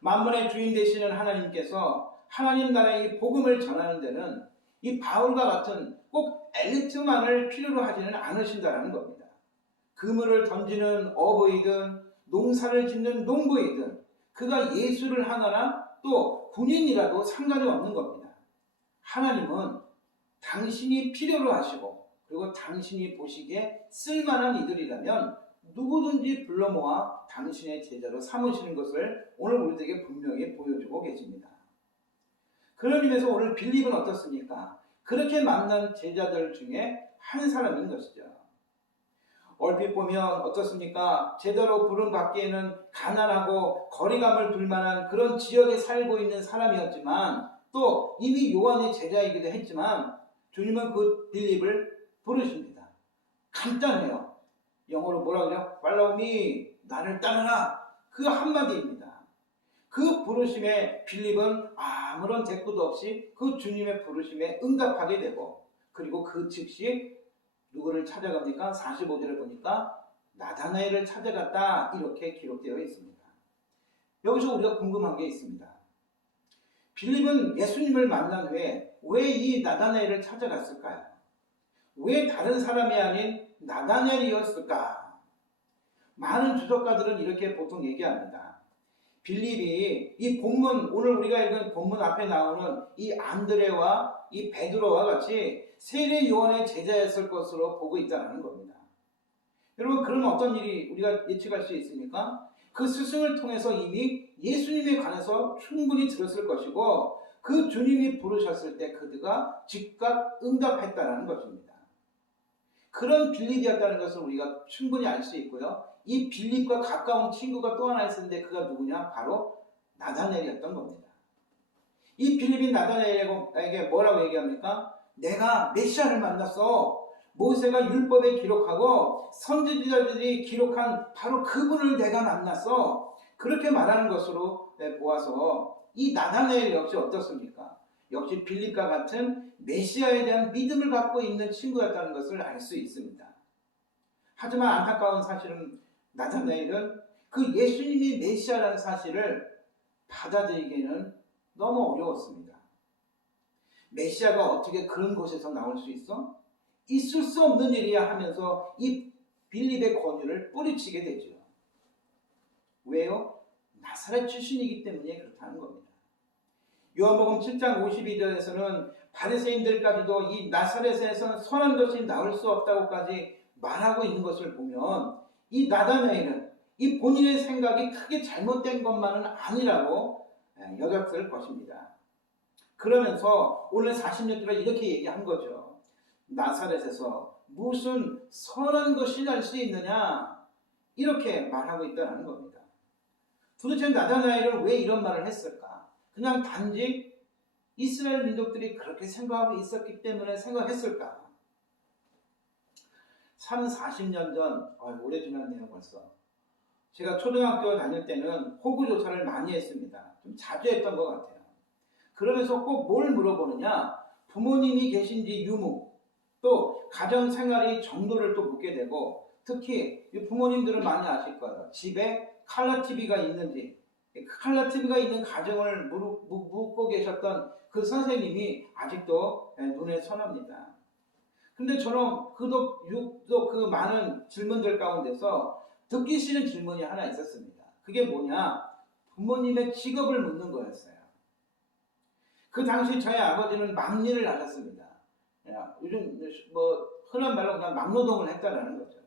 만물의 주인 되시는 하나님께서 하나님 나라의 복음을 전하는 데는 이 바울과 같은 꼭 엘리트만을 필요로 하지는 않으신다는 겁니다. 그물을 던지는 어부이든 농사를 짓는 농부이든 그가 예수를 하거나 또 군인이라도 상관이 없는 겁니다. 하나님은 당신이 필요로 하시고 그리고 당신이 보시기에 쓸만한 이들이라면 누구든지 불러 모아 당신의 제자로 삼으시는 것을 오늘 우리에게 분명히 보여주고 계십니다. 그런 의미에서 오늘 빌립은 어떻습니까? 그렇게 만난 제자들 중에 한 사람인 것이죠. 얼핏 보면 어떻습니까? 제자로 부름 받기에는 가난하고 거리감을 둘 만한 그런 지역에 살고 있는 사람이었지만 또 이미 요한의 제자이기도 했지만 주님은 그 빌립을 부르십니다. 간단해요. 영어로 뭐라 그래요? Follow me, 나를 따르라. 그 한마디입니다. 그 부르심에 빌립은 아무런 대꾸도 없이 그 주님의 부르심에 응답하게 되고 그리고 그 즉시 누구를 찾아갑니까? 45절을 보니까 나다나엘을 찾아갔다 이렇게 기록되어 있습니다. 여기서 우리가 궁금한 게 있습니다. 빌립은 예수님을 만난 후에 왜 이 나다나엘을 찾아갔을까요? 왜 다른 사람이 아닌 나다나엘이었을까? 많은 주석가들은 이렇게 보통 얘기합니다. 빌립이 이 본문, 오늘 우리가 읽은 본문 앞에 나오는 이 안드레와 이 베드로와 같이 세례 요한의 제자였을 것으로 보고 있다는 겁니다. 여러분, 그럼 어떤 일이 우리가 예측할 수 있습니까? 그 스승을 통해서 이미 예수님에 관해서 충분히 들었을 것이고 그 주님이 부르셨을 때 그들가 즉각 응답했다는 것입니다. 그런 빌립이었다는 것을 우리가 충분히 알 수 있고요. 이 빌립과 가까운 친구가 또 하나 있었는데 그가 누구냐? 바로 나다나엘이었던 겁니다. 이 빌립이 나다나엘에게 뭐라고 얘기합니까? 내가 메시아를 만났어. 모세가 율법에 기록하고 선지자들이 기록한 바로 그분을 내가 만났어. 그렇게 말하는 것으로 보아서 이 나다나엘 역시 어떻습니까? 역시 빌립과 같은 메시아에 대한 믿음을 갖고 있는 친구였다는 것을 알 수 있습니다. 하지만 안타까운 사실은 나다나엘은 그 예수님이 메시아라는 사실을 받아들이기에는 너무 어려웠습니다. 메시아가 어떻게 그런 곳에서 나올 수 있어? 있을 수 없는 일이야 하면서 이 빌립의 권유를 뿌리치게 되죠. 왜요? 나사렛 출신이기 때문에 그렇다는 겁니다. 요한복음 7장 52절에서는 바리새인들까지도 이 나사렛에서 선한 것이 나올 수 없다고까지 말하고 있는 것을 보면 이 나다나엘은 이 본인의 생각이 크게 잘못된 것만은 아니라고 여겼을 것입니다. 그러면서 오늘 40년 동안 이렇게 얘기한 거죠. 나사렛에서 무슨 선한 것이 날 수 있느냐 이렇게 말하고 있다는 겁니다. 도대체 나다나엘은 왜 이런 말을 했을까? 그냥 단지 이스라엘 민족들이 그렇게 생각하고 있었기 때문에 생각했을까? 40년 전, 오래 지났네요 벌써. 제가 초등학교 다닐 때는 호구조사를 많이 했습니다. 좀 자주 했던 것 같아요. 그러면서 꼭 뭘 물어보느냐? 부모님이 계신지 유무, 또 가정생활의 정도를 또 묻게 되고 특히 부모님들은 많이 아실 거예요. 집에 칼라 TV가 있는지, 칼라 TV가 있는 가정을 묻고 계셨던 그 선생님이 아직도 눈에 선합니다. 근데 저는 그 많은 질문들 가운데서 듣기 싫은 질문이 하나 있었습니다. 그게 뭐냐? 부모님의 직업을 묻는 거였어요. 그 당시 저희 아버지는 막리를 하셨습니다. 요즘 뭐 흔한 말로 그냥 막노동을 했다라는 거죠.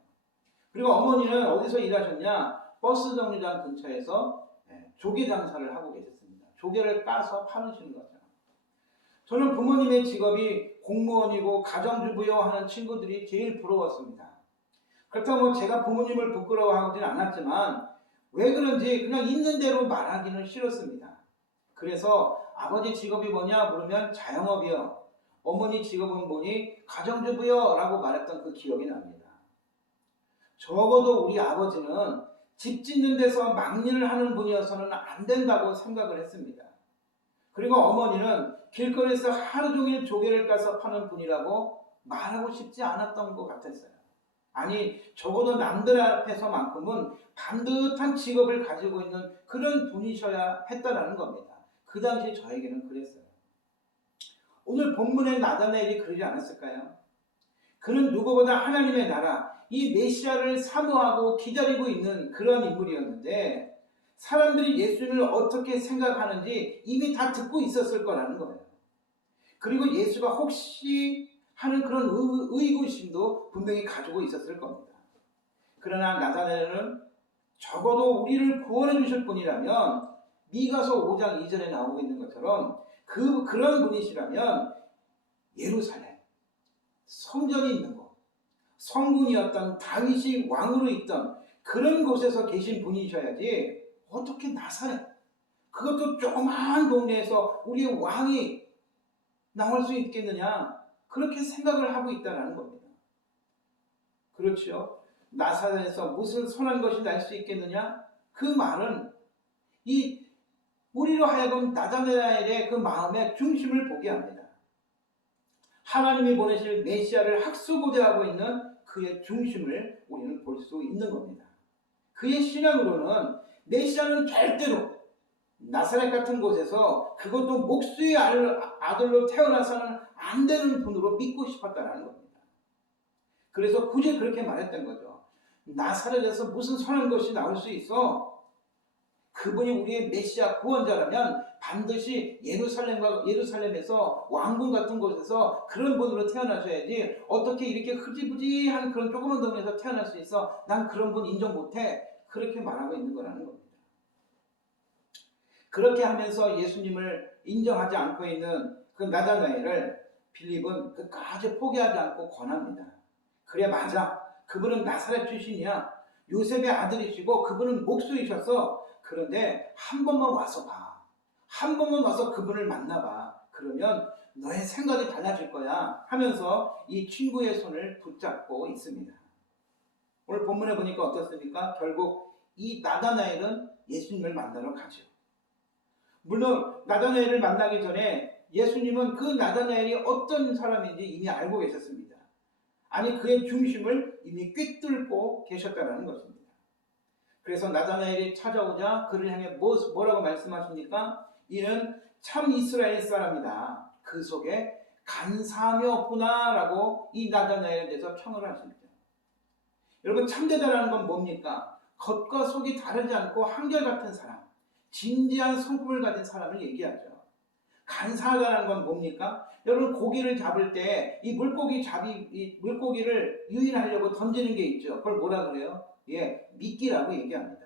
그리고 어머니는 어디서 일하셨냐? 버스 정류장 근처에서 조개 장사를 하고 계셨습니다. 조개를 까서 파시는 거죠. 저는 부모님의 직업이 공무원이고 가정주부여 하는 친구들이 제일 부러웠습니다. 그렇다고 제가 부모님을 부끄러워하지는 않았지만 왜 그런지 그냥 있는 대로 말하기는 싫었습니다. 그래서 아버지 직업이 뭐냐 물으면 자영업이요. 어머니 직업은 뭐니? 가정주부요 라고 말했던 그 기억이 납니다. 적어도 우리 아버지는 집 짓는 데서 막일을 하는 분이어서는 안 된다고 생각을 했습니다. 그리고 어머니는 길거리에서 하루 종일 조개를 까서 파는 분이라고 말하고 싶지 않았던 것 같았어요. 아니 적어도 남들 앞에서만큼은 반듯한 직업을 가지고 있는 그런 분이셔야 했다라는 겁니다. 그 당시 저에게는 그랬어요. 오늘 본문의 나다나엘이 그러지 않았을까요? 그는 누구보다 하나님의 나라, 이 메시아를 사모하고 기다리고 있는 그런 인물이었는데 사람들이 예수님을 어떻게 생각하는지 이미 다 듣고 있었을 거라는 거예요. 그리고 예수가 혹시 하는 그런 의구심도 분명히 가지고 있었을 겁니다. 그러나 나사렛은 적어도 우리를 구원해 주실 분이라면 미가서 5장 2절에 나오고 있는 것처럼 그런 분이시라면 예루살렘, 성전이 있는 곳, 성군이었던 다윗이 왕으로 있던 그런 곳에서 계신 분이셔야지 어떻게 나사렛, 그것도 조그마한 동네에서 우리의 왕이 나올 수 있겠느냐, 그렇게 생각을 하고 있다는 겁니다. 그렇죠. 나사렛에서 무슨 선한 것이 날 수 있겠느냐? 그 말은 이 우리로 하여금 나사렛의 그 마음의 중심을 보게 합니다. 하나님이 보내실 메시아를 학수고대하고 있는 그의 중심을 우리는 볼 수 있는 겁니다. 그의 신앙으로는 메시아는 절대로 나사렛 같은 곳에서 그것도 목수의 아들로 태어나서는 안 되는 분으로 믿고 싶었다는 겁니다. 그래서 굳이 그렇게 말했던 거죠. 나사렛에서 무슨 선한 것이 나올 수 있어? 그분이 우리의 메시아 구원자라면 반드시 예루살렘에서 왕궁 같은 곳에서 그런 분으로 태어나셔야지 어떻게 이렇게 흐지부지한 그런 조그만 동네에서 태어날 수 있어? 난 그런 분 인정 못해. 그렇게 말하고 있는 거라는 겁니다. 그렇게 하면서 예수님을 인정하지 않고 있는 그 나다나엘을 빌립은 끝까지 포기하지 않고 권합니다. 그래, 맞아. 그분은 나사렛 출신이야. 요셉의 아들이시고 그분은 목수이셔서 그런데 한 번만 와서 봐. 한 번만 와서 그분을 만나봐. 그러면 너의 생각이 달라질 거야 하면서 이 친구의 손을 붙잡고 있습니다. 오늘 본문에 보니까 어떻습니까? 결국 이 나다나엘은 예수님을 만나러 가죠. 물론 나다나엘을 만나기 전에 예수님은 그 나다나엘이 어떤 사람인지 이미 알고 계셨습니다. 아니, 그의 중심을 이미 꿰뚫고 계셨다는 것입니다. 그래서 나다나엘이 찾아오자 그를 향해 뭐라고 말씀하십니까? 이는 참 이스라엘 사람이다. 그 속에 간사함이 없구나라고 이 나다나엘에 대해서 평을 하십니다. 여러분, 참되다라는 건 뭡니까? 겉과 속이 다르지 않고 한결같은 사람, 진지한 성품을 가진 사람을 얘기하죠. 간사하다는 건 뭡니까? 여러분, 고기를 잡을 때 이 물고기를 유인하려고 던지는 게 있죠. 그걸 뭐라 그래요? 예, 미끼라고 얘기합니다.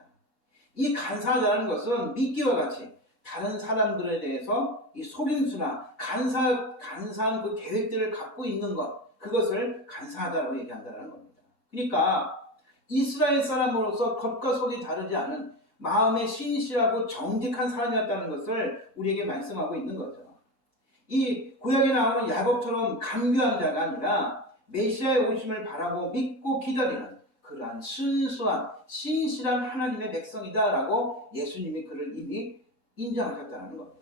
이 간사하다는 것은 미끼와 같이 다른 사람들에 대해서 이 속임수나 간사한 그 계획들을 갖고 있는 것, 그것을 간사하다고 얘기한다는 겁니다. 그러니까 이스라엘 사람으로서 겉과 속이 다르지 않은 마음에 신실하고 정직한 사람이었다는 것을 우리에게 말씀하고 있는 거죠. 이 구약에 나오는 야곱처럼 간교한 자가 아니라 메시아의 오심을 바라고 믿고 기다리는 그러한 순수한 신실한 하나님의 백성이다라고 예수님이 그를 이미 인정하셨다는 겁니다.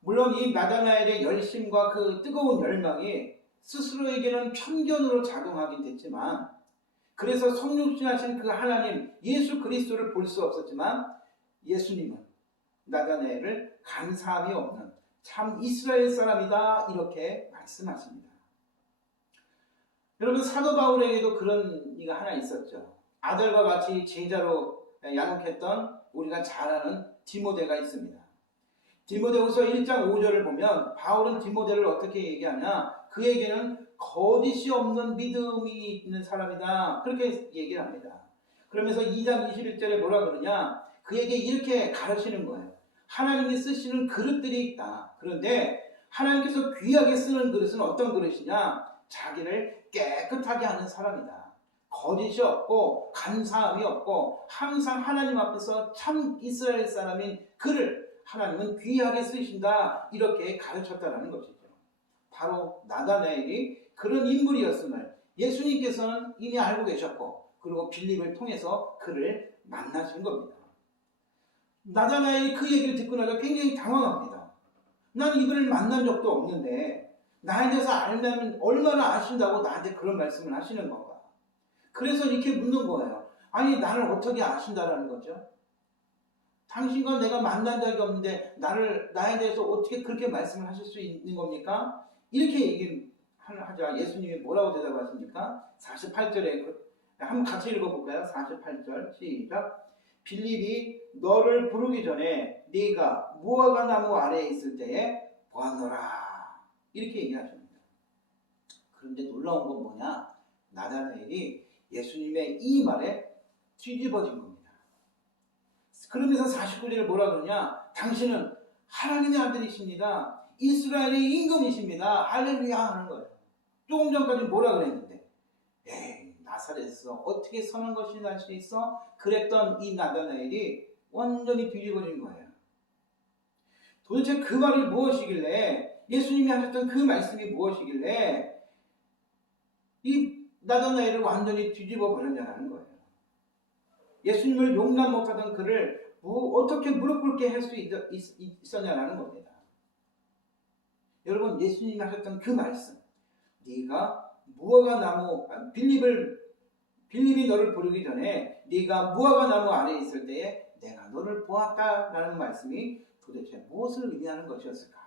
물론 이 나다나엘의 열심과 그 뜨거운 열망이 스스로에게는 편견으로 작용하긴 됐지만, 그래서 성육신하신 그 하나님 예수 그리스도를 볼 수 없었지만 예수님은 나다나엘을 간사함이 없는 참 이스라엘 사람이다 이렇게 말씀하십니다. 여러분, 사도 바울에게도 그런 이가 하나 있었죠. 아들과 같이 제자로 양육했던 우리가 잘 아는 디모데가 있습니다. 디모데후서 1장 5절을 보면 바울은 디모데를 어떻게 얘기하냐? 그에게는 거짓이 없는 믿음이 있는 사람이다. 그렇게 얘기를 합니다. 그러면서 2장 21절에 뭐라 그러냐? 그에게 이렇게 가르치는 거예요. 하나님이 쓰시는 그릇들이 있다. 그런데 하나님께서 귀하게 쓰는 그릇은 어떤 그릇이냐? 자기를 깨끗하게 하는 사람이다. 거짓이 없고 간사함이 없고 항상 하나님 앞에서 참 이스라엘 사람인 그를 하나님은 귀하게 쓰신다. 이렇게 가르쳤다는 것이죠. 바로 나다나엘이 그런 인물이었음을 예수님께서는 이미 알고 계셨고, 그리고 빌립을 통해서 그를 만나신 겁니다. 나다나엘이 그 얘기를 듣고 나서 굉장히 당황합니다. 난 이분을 만난 적도 없는데 나에 대해서 알면 얼마나 아신다고 나한테 그런 말씀을 하시는 건가? 그래서 이렇게 묻는 거예요. 아니, 나를 어떻게 아신다라는 거죠? 당신과 내가 만난 적이 없는데 나에 대해서 어떻게 그렇게 말씀을 하실 수 있는 겁니까? 이렇게 얘기합니다. 하자. 예수님이 뭐라고 대답하십니까? 48절에 한번 같이 읽어볼까요? 48절 시작. 빌립이 너를 부르기 전에 네가 무화과 나무 아래에 있을 때에 보았노라. 이렇게 얘기하십니다. 그런데 놀라운 건 뭐냐? 나다나엘이 예수님의 이 말에 뒤집어진 겁니다. 그러면서 49절에 뭐라 그러냐? 당신은 하나님의 아들이십니다. 이스라엘의 임금이십니다. 할렐루야 하는 거예요. 조금 전까지 뭐라 그랬는데, 에이 나사렛에서 어떻게 선한 것이 날 수 있어? 그랬던 이 나다나엘이 완전히 뒤집어진 거예요. 도대체 그 말이 무엇이길래, 예수님이 하셨던 그 말씀이 무엇이길래 이 나다나엘을 완전히 뒤집어 버렸냐는 거예요. 예수님을 용납 못하던 그를 어떻게 무릎 꿇게 할 수 있었냐라는 겁니다. 여러분, 예수님이 하셨던 그 말씀, 네가 무화과 나무 빌립이 너를 부르기 전에 네가 무화과 나무 아래에 있을 때에 내가 너를 보았다라는 말씀이 도대체 무엇을 의미하는 것이었을까?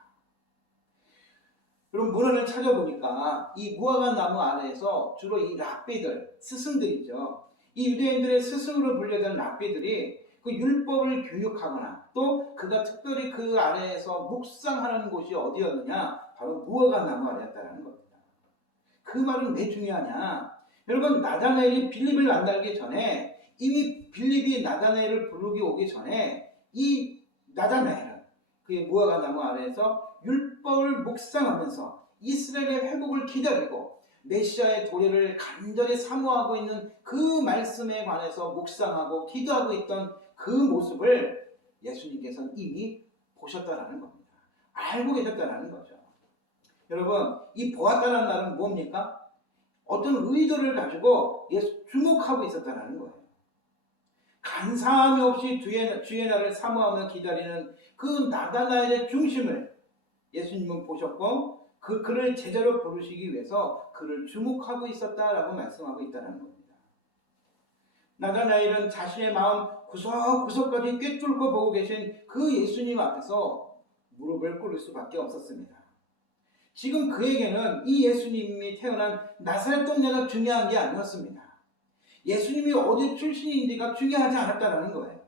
그럼 문헌을 찾아보니까 이 무화과 나무 아래에서 주로 이 랍비들, 스승들이죠. 이 유대인들의 스승으로 불리던 랍비들이 그 율법을 교육하거나 또 그가 특별히 그 아래에서 묵상하는 곳이 어디였느냐? 바로 무화과 나무 아래였다는 겁니다. 그 말은 왜 중요하냐? 여러분, 나다나엘이 빌립을 만나기 전에 이미 빌립이 나다나엘을 부르기 오기 전에 이 나다나엘은 그 무화과 나무 아래에서 율법을 묵상하면서 이스라엘의 회복을 기다리고 메시아의 도래를 간절히 사모하고 있는 그 말씀에 관해서 묵상하고 기도하고 있던 그 모습을 예수님께서는 이미 보셨다라는 겁니다. 알고 계셨다라는 거죠. 여러분, 이 보았다라는 말은 뭡니까? 어떤 의도를 가지고 주목하고 있었다라는 거예요. 간사함이 없이 주의 날을 사모하며 기다리는 그 나다나엘의 중심을 예수님은 보셨고 그를 제자로 부르시기 위해서 그를 주목하고 있었다라고 말씀하고 있다는 겁니다. 나다나엘은 자신의 마음 구석구석까지 꿰뚫고 보고 계신 그 예수님 앞에서 무릎을 꿇을 수밖에 없었습니다. 지금 그에게는 이 예수님이 태어난 나사렛 동네가 중요한 게 아니었습니다. 예수님이 어디 출신인지가 중요하지 않았다는 거예요.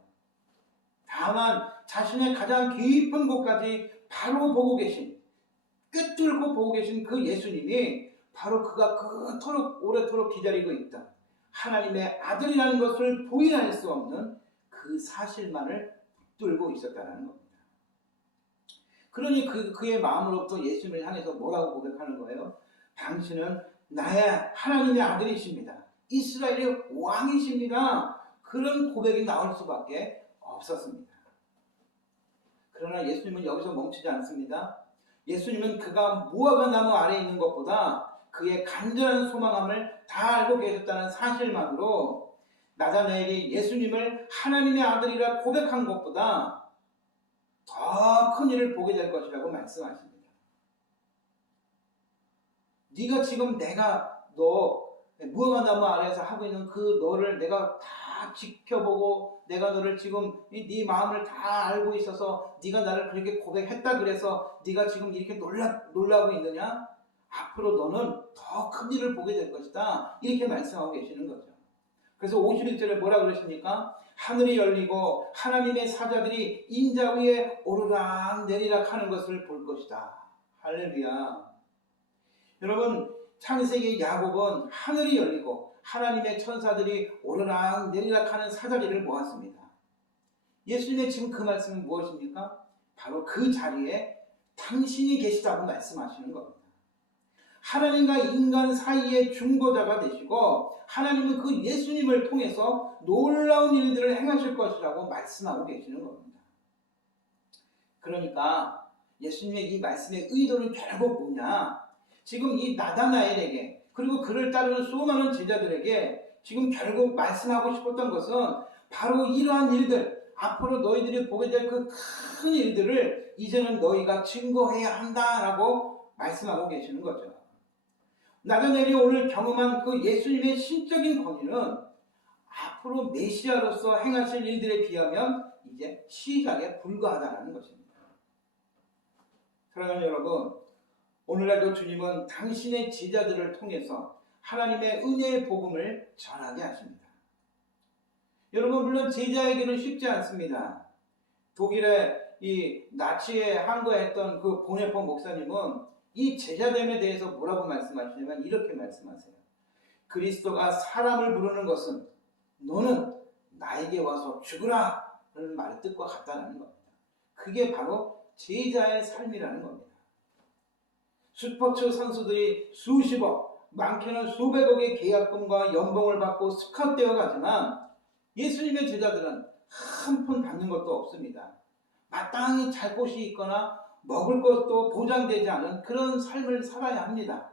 다만 자신의 가장 깊은 곳까지 바로 보고 계신, 꿰뚫고 보고 계신 그 예수님이 바로 그가 그토록 오래도록 기다리고 있다. 하나님의 아들이라는 것을 부인할 수 없는 그 사실만을 붙들고 있었다는 겁니다. 그러니 그의 마음으로부터 예수님을 향해서 뭐라고 고백하는 거예요? 당신은 나의 하나님의 아들이십니다. 이스라엘의 왕이십니다. 그런 고백이 나올 수밖에 없었습니다. 그러나 예수님은 여기서 멈추지 않습니다. 예수님은 그가 무화과 나무 아래에 있는 것보다 그의 간절한 소망함을 다 알고 계셨다는 사실만으로 나다나엘이 예수님을 하나님의 아들이라 고백한 것보다 더 큰 일을 보게 될 것이라고 말씀하십니다. 네가 지금 내가 너 무화과 나무 아래에서 하고 있는 그 너를 내가 다 지켜보고 내가 너를 지금 네 마음을 다 알고 있어서 네가 나를 그렇게 고백했다 그래서 네가 지금 이렇게 놀라고 있느냐? 앞으로 너는 더 큰 일을 보게 될 것이다. 이렇게 말씀하고 계시는 거죠. 그래서 51절에 뭐라 그러십니까? 하늘이 열리고 하나님의 사자들이 인자 위에 오르락 내리락 하는 것을 볼 것이다. 할렐루야. 여러분, 창세기 야곱은 하늘이 열리고 하나님의 천사들이 오르락 내리락 하는 사자리를 보았습니다. 예수님의 지금 그 말씀은 무엇입니까? 바로 그 자리에 당신이 계시다고 말씀하시는 겁니다. 하나님과 인간 사이의 중보자가 되시고 하나님은 그 예수님을 통해서 놀라운 일들을 행하실 것이라고 말씀하고 계시는 겁니다. 그러니까 예수님의 이 말씀의 의도는 결국 뭐냐? 지금 이 나다나엘에게 그리고 그를 따르는 수많은 제자들에게 지금 결국 말씀하고 싶었던 것은 바로 이러한 일들, 앞으로 너희들이 보게 될 그 큰 일들을 이제는 너희가 증거해야 한다라고 말씀하고 계시는 거죠. 나다나엘이 오늘 경험한 그 예수님의 신적인 권위는 앞으로 메시아로서 행하실 일들에 비하면 이제 시작에 불과하다는 것입니다. 사랑하는 여러분, 오늘날도 주님은 당신의 제자들을 통해서 하나님의 은혜의 복음을 전하게 하십니다. 여러분, 물론 제자에게는 쉽지 않습니다. 독일의 이 나치에 항거했던 그 보네포 목사님은 이 제자됨에 대해서 뭐라고 말씀하시냐면 이렇게 말씀하세요. 그리스도가 사람을 부르는 것은 너는 나에게 와서 죽으라 라는 말의 뜻과 같다는 겁니다. 그게 바로 제자의 삶이라는 겁니다. 스포츠 선수들이 수십억, 많게는 수백억의 계약금과 연봉을 받고 스카웃되어 가지만 예수님의 제자들은 한 푼 받는 것도 없습니다. 마땅히 잘 곳이 있거나 먹을 것도 보장되지 않은 그런 삶을 살아야 합니다.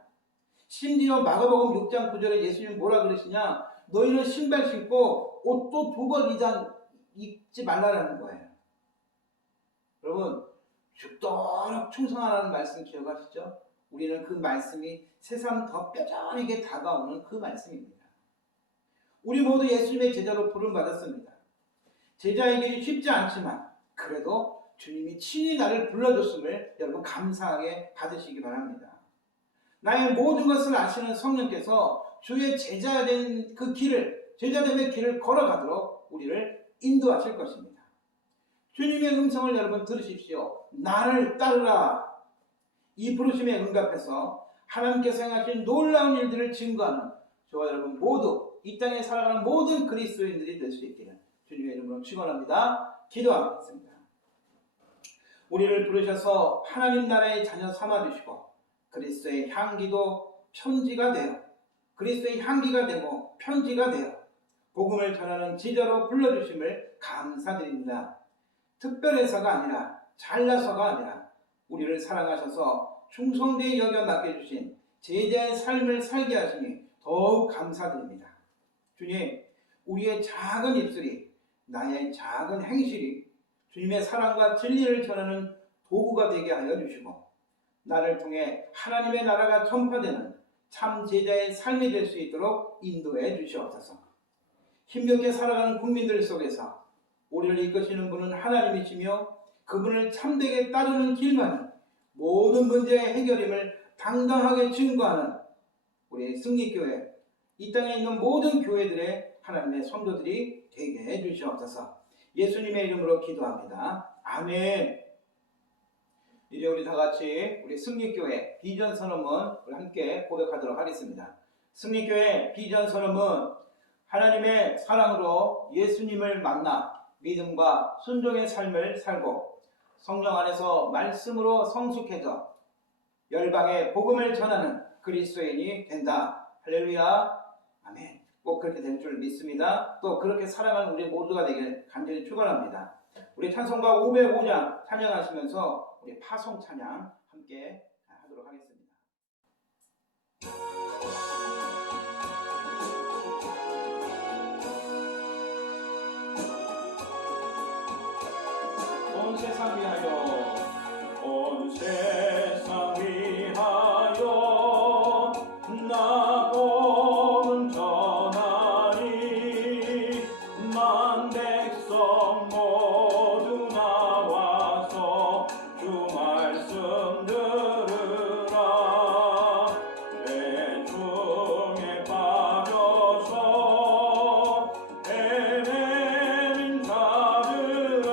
심지어 마가복음 6장 9절에 예수님이 뭐라 그러시냐? 너희는 신발 신고 옷도 2벌 이상 입지 말라라는 거예요. 여러분, 죽도록 충성하라는 말씀 기억하시죠? 우리는 그 말씀이 새삼 더 뼈저리게 다가오는 그 말씀입니다. 우리 모두 예수님의 제자로 부름받았습니다. 제자의 길이 쉽지 않지만 그래도 주님이 친히 나를 불러줬음을 여러분 감사하게 받으시기 바랍니다. 나의 모든 것을 아시는 성령께서 주의 제자된 그 길을, 제자됨의 길을 걸어가도록 우리를 인도하실 것입니다. 주님의 음성을 여러분 들으십시오. 나를 따르라. 이 부르심에 응답해서 하나님께서 행하신 놀라운 일들을 증거하는 저와 여러분 모두 이 땅에 살아가는 모든 그리스도인들이 될 수 있기를 주님의 이름으로 축원합니다. 기도하겠습니다. 우리를 부르셔서 하나님 나라의 자녀 삼아주시고 그리스도의 향기도 편지가 되어 그리스도의 향기가 되고 편지가 되어 복음을 전하는 제자로 불러주심을 감사드립니다. 특별해서가 아니라 잘나서가 아니라 우리를 사랑하셔서 충성되이 여겨 맡겨주신 제자의 삶을 살게 하시니 더욱 감사드립니다. 주님, 우리의 작은 입술이 나의 작은 행실이 주님의 사랑과 진리를 전하는 도구가 되게 하여 주시고 나를 통해 하나님의 나라가 전파되는 참 제자의 삶이 될 수 있도록 인도해 주시옵소서. 힘겹게 살아가는 국민들 속에서 우리를 이끄시는 분은 하나님이시며 그분을 참되게 따르는 길만이 모든 문제의 해결임을 당당하게 증거하는 우리 승리교회, 이 땅에 있는 모든 교회들의 하나님의 성도들이 되게 해주시옵소서. 예수님의 이름으로 기도합니다. 아멘. 이제 우리 다같이 우리 승리교회 비전 선언문 함께 고백하도록 하겠습니다. 승리교회 비전 선언문. 하나님의 사랑으로 예수님을 만나 믿음과 순종의 삶을 살고 성령 안에서 말씀으로 성숙해져 열방에 복음을 전하는 그리스도인이 된다. 할렐루야. 아멘. 꼭 그렇게 될 줄 믿습니다. 또 그렇게 살아가는 우리 모두가 되길 간절히 축원합니다. 우리 찬송가 505장 찬양하시면서 우리 파송 찬양 함께 하도록 하겠습니다. 온 세상 위하여 온 세상 위하여 나 복음 전하리 만 백성 모두 나와서 주 말씀 들으라 내 중에 빠져서 헤매는 자들아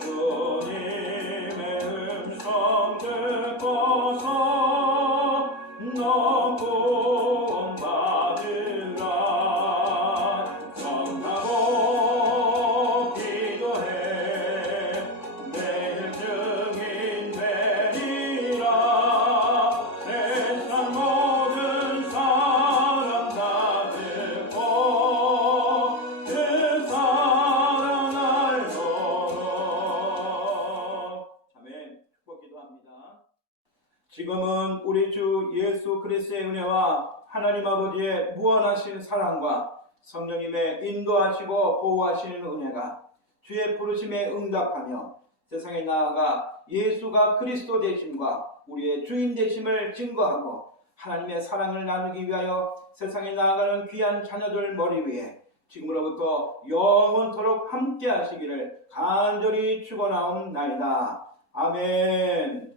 주님의 음성 듣고서 너 구원받으라 전하고 기도해 매일 증인 되리라 세상 모든 사람 다 듣고 그 사랑 알도록. 아멘. 축복 기도합니다. 지금은 우리 주 예수 그리스도의 은혜와 하나님 아버지의 무한하신 사랑과 성령님의 인도하시고 보호하시는 은혜가 주의 부르심에 응답하며 세상에 나아가 예수가 그리스도 되심과 우리의 주인 되심을 증거하고 하나님의 사랑을 나누기 위하여 세상에 나아가는 귀한 자녀들 머리 위에 지금으로부터 영원토록 함께 하시기를 간절히 축원하옵나이다. 아멘.